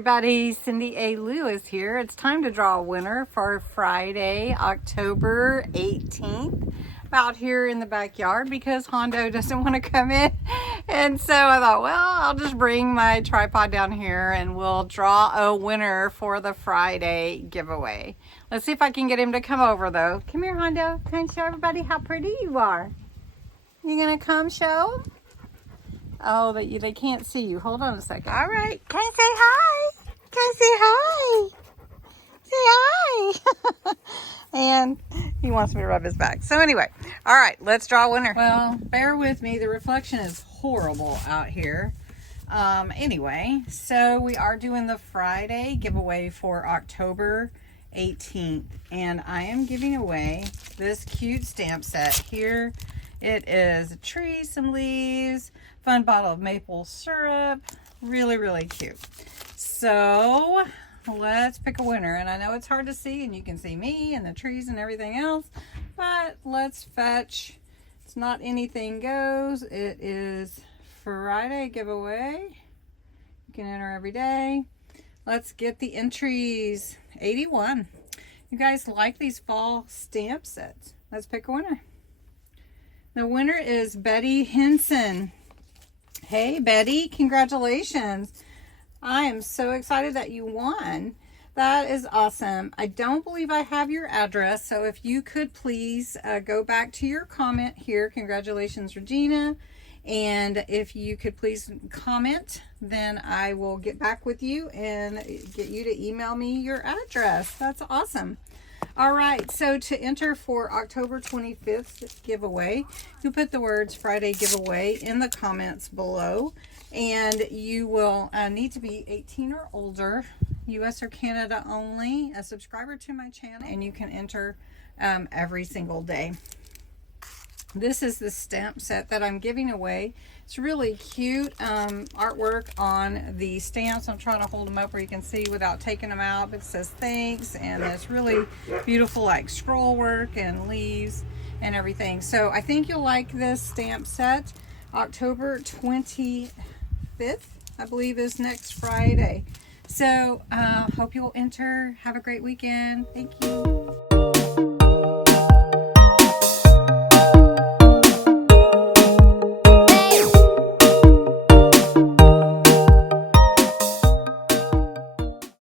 everybody, CindyALewis here. It's time to draw a winner for Friday, October 18th. I'm out here in the backyard because Hondo doesn't want to come in. And so I thought, well, I'll just bring my tripod down here and we'll draw a winner for the Friday giveaway. Let's see if I can get him to come over though. Come here, Hondo. Can I show everybody how pretty you are? You gonna come show? Oh, they can't see you. Hold on a second. All right. Can I say hi? Can I say hi? Say hi. And he wants me to rub his back. So anyway, all right, let's draw a winner. Well, bear with me. The reflection is horrible out here. Anyway, so we are doing the Friday giveaway for October 18th. And I am giving away this cute stamp set here. It is a tree, some leaves, fun bottle of maple syrup. Really, really cute. So let's pick a winner. And I know it's hard to see, and you can see me and the trees and everything else, but let's fetch. It's not anything goes. It is Friday giveaway. You can enter every day. Let's get the entries. 81. You guys like these fall stamp sets? Let's pick a winner. The winner is Betty Henson. Hey, Betty, congratulations. I am so excited that you won. That is awesome. I don't believe I have your address, so if you could please go back to your comment here. Congratulations, Regina. And if you could please comment, then I will get back with you and get you to email me your address. That's awesome. All right, so to enter for October 25th giveaway, you put the words Friday giveaway in the comments below, and you will need to be 18 or older, US or Canada only, a subscriber to my channel, and you can enter every single day. This is the stamp set that I'm giving away. It's really cute artwork on the stamps. I'm trying to hold them up where you can see without taking them out. It says thanks, and it's really beautiful like scroll work and leaves and everything. So I think you'll like this stamp set. October 25th, I believe, is next Friday. So hope you'll enter. Have a great weekend. Thank you.